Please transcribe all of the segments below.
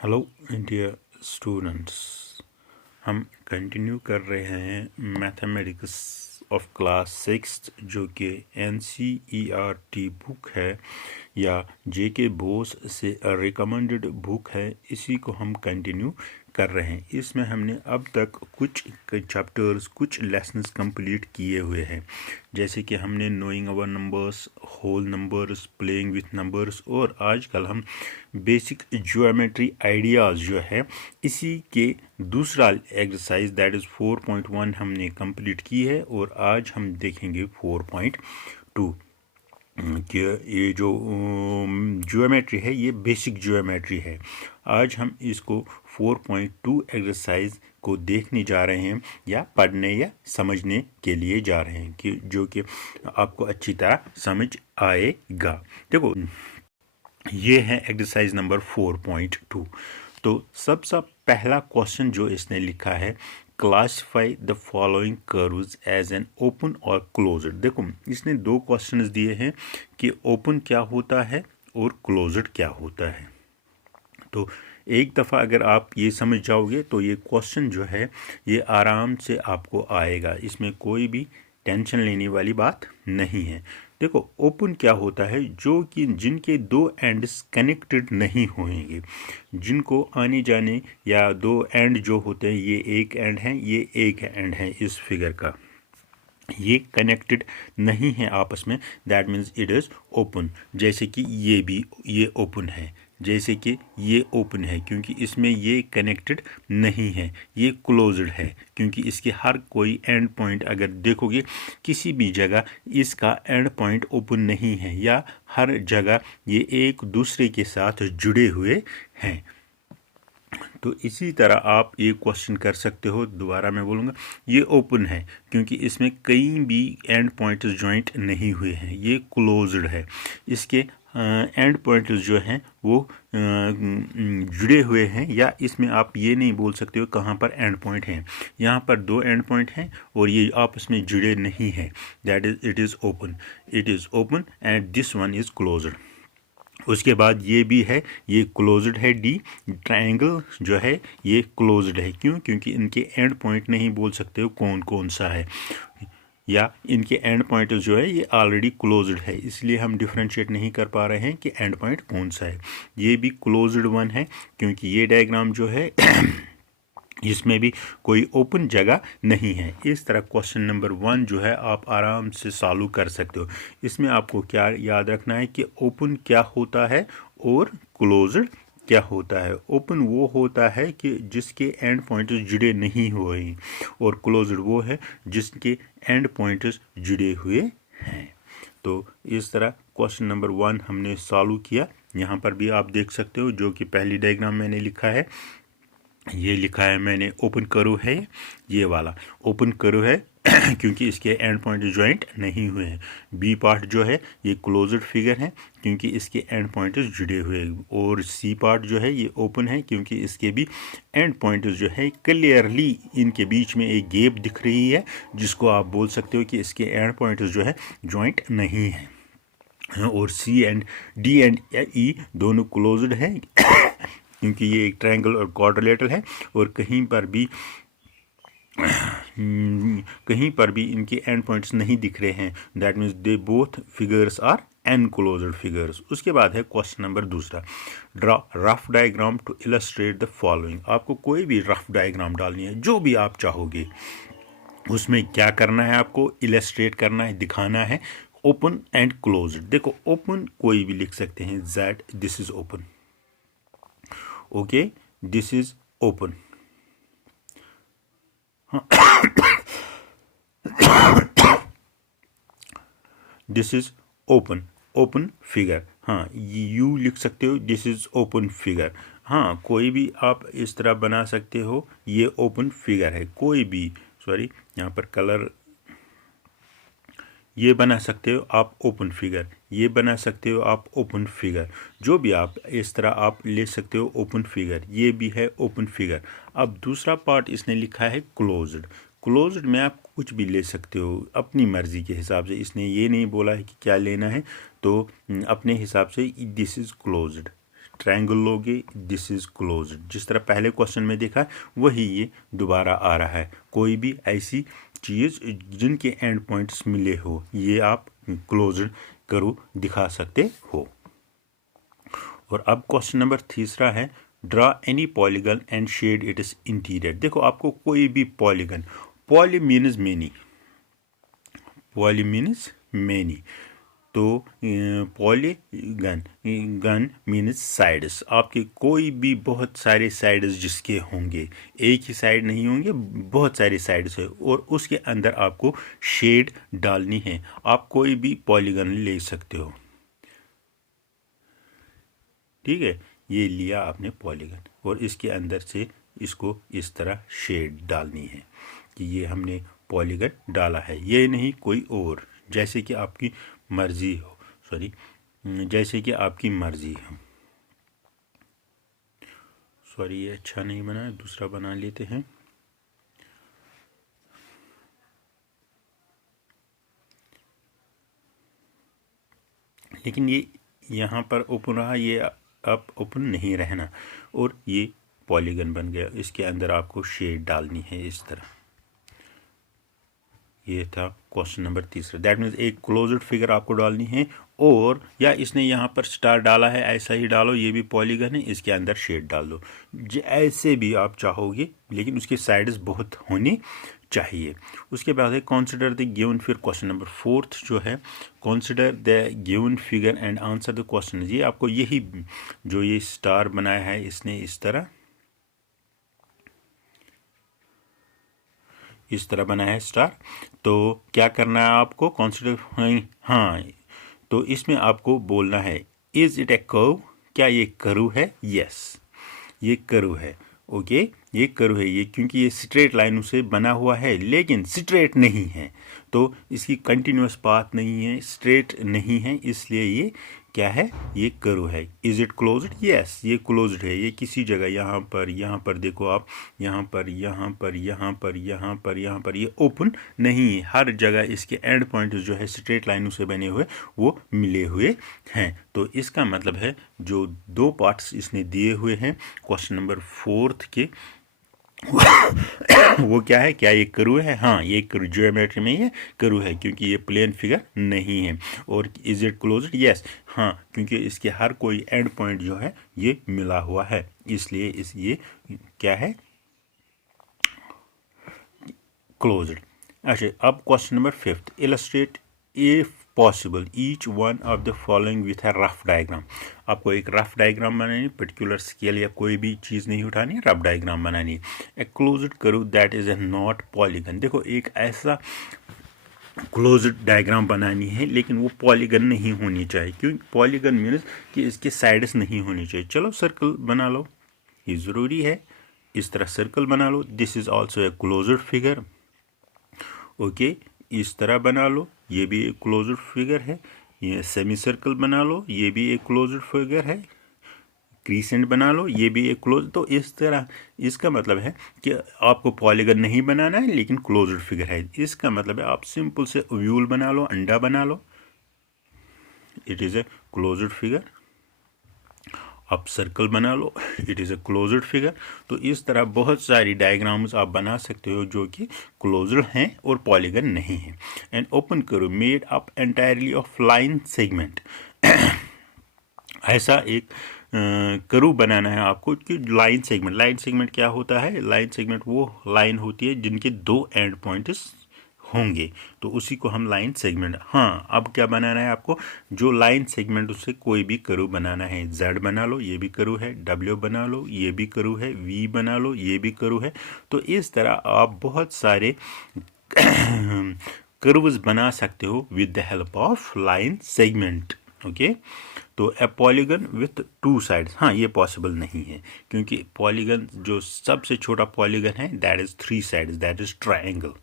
Hello dear students, हम continue कर रहे हैं मैथमेटिक्स ऑफ क्लास 6 जो कि NCERT बुक है या JK बोस से रिकमेंडेड बुक है। इसी को हम कंटिन्यू कर रहे हैं। इसमें हमने अब तक कुछ चैप्टर्स, कुछ लेसन्स कंप्लीट किए हुए हैं, जैसे कि हमने knowing our numbers, whole numbers, playing with numbers, और आजकल हम बेसिक ज्योमेट्री आइडियाज़ जो है इसी के दूसरा एक्सरसाइज दैट इज़ 4.1 हमने कंप्लीट की है। और आज हम देखेंगे 4.2 कि ये जो ज्योमेट्री है ये बेसिक ज्योमेट्री है। आज हम इसको 4.2 एक्सरसाइज को देखने जा रहे हैं या पढ़ने या समझने के लिए जा रहे हैं कि जो कि आपको अच्छी तरह समझ आएगा। देखो, ये है एक्सरसाइज नंबर 4.2। तो सबसे पहला क्वेश्चन जो इसने लिखा है, classify the following curves as an open और क्लोज्ड। देखो, इसने दो क्वेश्चंस दिए हैं कि ओपन क्या होता है और क्लोज्ड क्या होता है। तो एक दफ़ा अगर आप ये समझ जाओगे तो ये क्वेश्चन जो है ये आराम से आपको आएगा, इसमें कोई भी टेंशन लेने वाली बात नहीं है। देखो, ओपन क्या होता है, जो कि जिनके दो एंड्स कनेक्टेड नहीं होंगे, जिनको आने जाने या दो एंड जो होते हैं, ये एक एंड है, ये एक एंड है इस फिगर का, ये कनेक्टेड नहीं है आपस में, that means it is open. जैसे कि ये भी ये ओपन है, जैसे कि ये ओपन है क्योंकि इसमें ये कनेक्टेड नहीं है। ये क्लोज्ड है क्योंकि इसके हर कोई एंड पॉइंट अगर देखोगे किसी भी जगह इसका एंड पॉइंट ओपन नहीं है, या हर जगह ये एक दूसरे के साथ जुड़े हुए हैं। तो इसी तरह आप ये क्वेश्चन कर सकते हो, दोबारा मैं बोलूँगा, ये ओपन है क्योंकि इसमें कई भी एंड पॉइंट्स जॉइंट नहीं हुए हैं। ये क्लोज्ड है, इसके एंड पॉइंट्स जो हैं वो जुड़े हुए हैं, या इसमें आप ये नहीं बोल सकते हो कहाँ पर एंड पॉइंट हैं। यहाँ पर दो एंड पॉइंट हैं और ये आपस में जुड़े नहीं हैं, that is it is open. It is open and this one is closed. उसके बाद ये भी है, ये क्लोज्ड है। डी ट्रायंगल जो है ये क्लोज्ड है, क्यों? क्योंकि इनके एंड पॉइंट नहीं बोल सकते हो कौन कौन सा है, या इनके एंड पॉइंट जो है ये ऑलरेडी क्लोज्ड है, इसलिए हम डिफ्रेंशिएट नहीं कर पा रहे हैं कि एंड पॉइंट कौन सा है। ये भी क्लोज्ड वन है क्योंकि ये डायग्राम जो है इसमें भी कोई ओपन जगह नहीं है। इस तरह क्वेश्चन नंबर 1 जो है आप आराम से सॉल्व कर सकते हो। इसमें आपको क्या याद रखना है कि ओपन क्या होता है और क्लोज्ड क्या होता है। ओपन वो होता है कि जिसके एंड पॉइंट्स जुड़े नहीं हुए, और क्लोज्ड वो है जिसके एंड पॉइंट्स जुड़े हुए हैं। तो इस तरह क्वेश्चन नंबर 1 हमने सॉल्व किया। यहाँ पर भी आप देख सकते हो, जो कि पहली डायग्राम मैंने लिखा है, ये लिखा है मैंने ओपन कर्व है, ये वाला ओपन कर्व है क्योंकि इसके एंड पॉइंट जॉइंट नहीं हुए हैं। बी पार्ट जो है ये क्लोज्ड फिगर है क्योंकि इसके एंड पॉइंट जुड़े हुए हैं, और सी पार्ट जो है ये ओपन है क्योंकि इसके भी एंड पॉइंट जो है क्लियरली इनके बीच में एक गैप दिख रही है, जिसको आप बोल सकते हो कि इसके एंड पॉइंट जो है जॉइंट नहीं है। और सी एंड डी एंड ई दोनों क्लोज्ड हैं क्योंकि ये एक ट्रायंगल और क्वाड्रिलेटरल है, और कहीं पर भी इनके एंड पॉइंट्स नहीं दिख रहे हैं, that means they both figures are enclosed figures. उसके बाद है question number 2, draw rough diagram to illustrate the following. आपको कोई भी रफ डायग्राम डालनी है, जो भी आप चाहोगे, उसमें क्या करना है, आपको इलस्ट्रेट करना है, दिखाना है ओपन एंड क्लोज्ड। देखो, ओपन कोई भी लिख सकते हैं, that this is open, okay, this is open. This is open, open figure. हाँ, यू लिख सकते हो, दिस इज ओपन फिगर। हाँ, कोई भी आप इस तरह बना सकते हो, ये ओपन फिगर है। कोई भी, सॉरी, यहाँ पर कलर, ये बना सकते हो आप ओपन फिगर, ये बना सकते हो आप ओपन फिगर, जो भी आप इस तरह आप ले सकते हो ओपन फिगर। ये भी है ओपन फिगर। अब दूसरा पार्ट इसने लिखा है क्लोज्ड। क्लोज्ड में आप कुछ भी ले सकते हो अपनी मर्ज़ी के हिसाब से, इसने ये नहीं बोला है कि क्या लेना है, तो अपने हिसाब से दिस इज़ क्लोज्ड, ट्रायंगल लोगे, दिस इज क्लोज्ड। जिस तरह पहले क्वेश्चन में देखा वही ये दोबारा आ रहा है। कोई भी ऐसी चीज़ जिनके एंड पॉइंट्स मिले हो ये आप क्लोज्ड कर्व दिखा सकते हो। और अब क्वेश्चन नंबर तीसरा है, draw any polygon and shade it is interior. देखो आपको कोई भी polygon, poly means many, poly means many, तो पॉलीगन, गन मीन्स साइड्स, आपके कोई भी बहुत सारे साइड्स जिसके होंगे, एक ही साइड नहीं होंगे, बहुत सारे साइड्स है और उसके अंदर आपको शेड डालनी है। आप कोई भी पॉलीगन ले सकते हो, ठीक है। ये लिया आपने पॉलीगन और इसके अंदर से इसको इस तरह शेड डालनी है कि ये हमने पॉलीगन डाला है, ये नहीं कोई और, जैसे कि आपकी मर्जी हो, सॉरी, जैसे कि आपकी मर्जी हो। सॉरी ये अच्छा नहीं बना, दूसरा बना लेते हैं। लेकिन ये यहाँ पर ओपन रहा, ये अब ओपन नहीं रहना और ये पॉलीगन बन गया। इसके अंदर आपको शेड डालनी है इस तरह। ये था क्वेश्चन नंबर तीसरा। दैट मीन्स एक क्लोज्ड फिगर आपको डालनी है, और या इसने यहाँ पर स्टार डाला है ऐसा ही डालो, ये भी पॉलीगन है, इसके अंदर शेड डाल दो, ऐसे भी आप चाहोगे, लेकिन उसके साइड्स बहुत होनी चाहिए। उसके बाद है consider the given figure. Question number fourth जो है, consider the given figure and answer the question. ये आपको यही जो ये स्टार बनाया है इसने इस तरह बनाया है स्टार, तो क्या करना है आपको, कंसिडर, हाँ, तो इसमें आपको बोलना है इज इट ए कर्व, क्या ये कर्व है, यस ये कर्व है, ओके ये कर्व है, ये क्योंकि ये स्ट्रेट लाइनों से बना हुआ है लेकिन स्ट्रेट नहीं है, तो इसकी कंटिन्यूस पाथ नहीं है, स्ट्रेट नहीं है, इसलिए ये क्या है, ये कर्व है। इज इट क्लोज्ड, यस ये क्लोज्ड है। ये किसी जगह यहाँ पर देखो आप, यहाँ पर ये ओपन नहीं है, हर जगह इसके एंड पॉइंट जो है स्ट्रेट लाइनों से बने हुए वो मिले हुए हैं। तो इसका मतलब है जो दो पार्ट्स इसने दिए हुए हैं क्वेश्चन नंबर फोर्थ के वो क्या है, क्या ये कर्व है, हाँ ये कर्व, ज्योमेट्री में ये कर्व है क्योंकि ये प्लेन फिगर नहीं है। और इज इट क्लोज्ड, यस हाँ, क्योंकि इसके हर कोई एंड पॉइंट जो है ये मिला हुआ है, इसलिए ये क्या है, क्लोज्ड। अच्छा अब question number fifth, illustrate if possible each one of the following with a rough diagram. आपको एक रफ डायग्राम बनानी है, पर्टिकुलर स्केल या कोई भी चीज़ नहीं उठानी है, रफ डायग्राम बनानी है। A closed curve that is a not polygon. देखो एक ऐसा क्लोज्ड डायग्राम बनानी है लेकिन वो पॉलीगन नहीं होनी चाहिए, क्योंकि पॉलीगन मीन्स कि इसके साइड्स नहीं होनी चाहिए। चलो सर्कल बना लो, ये ज़रूरी है, इस तरह सर्कल बना लो। This is also a closed figure, okay इस तरह बना लो, ये भी एक क्लोज्ड फिगर है। ये सेमी सर्कल बना लो, ये भी एक क्लोज्ड फिगर है। क्रीसेंट बना लो, ये भी एक क्लोज। तो इस तरह इसका मतलब है कि आपको पॉलीगन नहीं बनाना है लेकिन क्लोज्ड फिगर है। इसका मतलब है आप सिंपल से ओव्यूल बना लो, अंडा बना लो, it is a closed figure. आप सर्कल बना लो, it is a closed figure. तो इस तरह बहुत सारी डायग्राम्स आप बना सकते हो जो कि क्लोज्ड हैं और पॉलीगन नहीं है। एंड ओपन करो made up entirely of line segment. ऐसा एक कर्व बनाना है आपको कि लाइन सेगमेंट क्या होता है, लाइन सेगमेंट वो लाइन होती है जिनके दो एंड पॉइंट्स होंगे, तो उसी को हम लाइन सेगमेंट। हाँ अब क्या बनाना है आपको, जो लाइन सेगमेंट उससे कोई भी कर्व बनाना है। Z बना लो, ये भी कर्व है, W बना लो, ये भी कर्व है, V बना लो, ये भी कर्व है। तो इस तरह आप बहुत सारे कर्व्स बना सकते हो with the help of line segment, okay. तो a polygon with two sides, हाँ ये पॉसिबल नहीं है क्योंकि पॉलीगन जो सबसे छोटा पॉलीगन है that is 3 sides, that is triangle.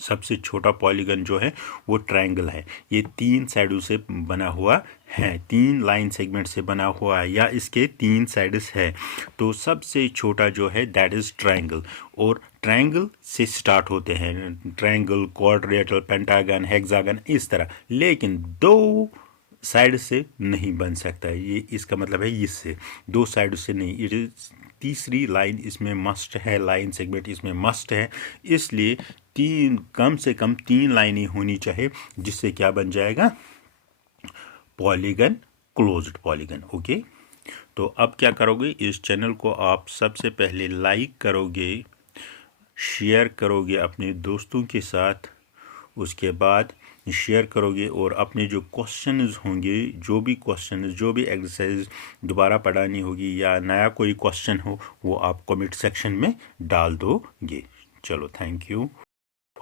सबसे छोटा पॉलीगन जो है वो ट्रायंगल है, ये 3 साइडों से बना हुआ है, 3 लाइन सेगमेंट से बना हुआ है या इसके 3 साइड्स है। तो सबसे छोटा जो है दैट इज ट्रायंगल, और ट्रायंगल से स्टार्ट होते हैं ट्रायंगल, क्वाड्रिलेटरल, पेंटागन, हेक्सागन, इस तरह। लेकिन दो साइड से नहीं बन सकता है, ये इसका मतलब है इससे, दो साइड से नहीं। इट इज तीसरी लाइन इसमें मस्ट है, लाइन सेगमेंट इसमें मस्ट है, इसलिए कम से कम 3 लाइनें होनी चाहिए, जिससे क्या बन जाएगा, पॉलीगन, क्लोज्ड पॉलीगन। ओके, तो अब क्या करोगे, इस चैनल को आप सबसे पहले लाइक करोगे, शेयर करोगे अपने दोस्तों के साथ, उसके बाद शेयर करोगे, और अपने जो क्वेश्चंस होंगे, जो भी क्वेश्चंस, जो भी एक्सरसाइज दोबारा पढ़ानी होगी या नया कोई क्वेश्चन हो, वो आप कमेंट सेक्शन में डाल दोगे। चलो, थैंक यू।